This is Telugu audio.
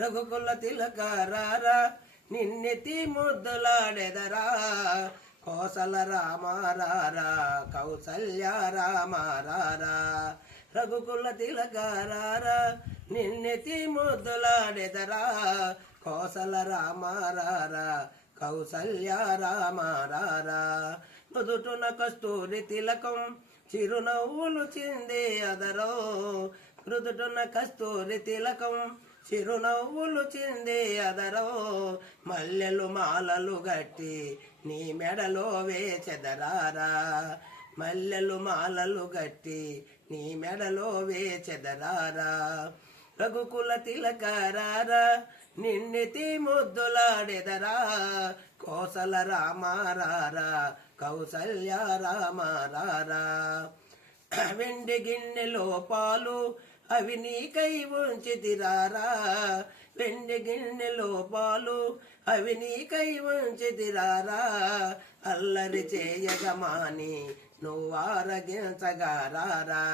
రఘుకుల తిలకారారా నిన్నెత్తి ముద్దులాడెదరా కోసల రామారారా కౌసల్య రామారారా రఘుకుల తిలకారారా నిన్నెత్తి ముద్దులాడెదరా కోసల రామారారా కౌసల్య రామారారా నుదుటున కస్తూరి తిలకం చిరునవ్వులు చిందే అదరో నుదుటున కస్తూరి తిలకం చిరునవ్వులు చిందే అదరో మల్లెలు మాలలు గట్టి నీ మెడలో వేచెదరారా మల్లెలు మాలలు గట్టి నీ మెడలో వేచెదరారా రఘుకుల తిలకారారా నిన్నెత్తి ముద్దులాడెదరా కోసల రామారారా కౌసల్య రామారారా వెండి గిన్నెలో పాలు అవి నీకై ఉంచితిరారా వెండి గిన్నెలో పాలు అవి నీకై ఉంచితిరారా అల్లరి చేయగమాని నువ్వారగించగారారా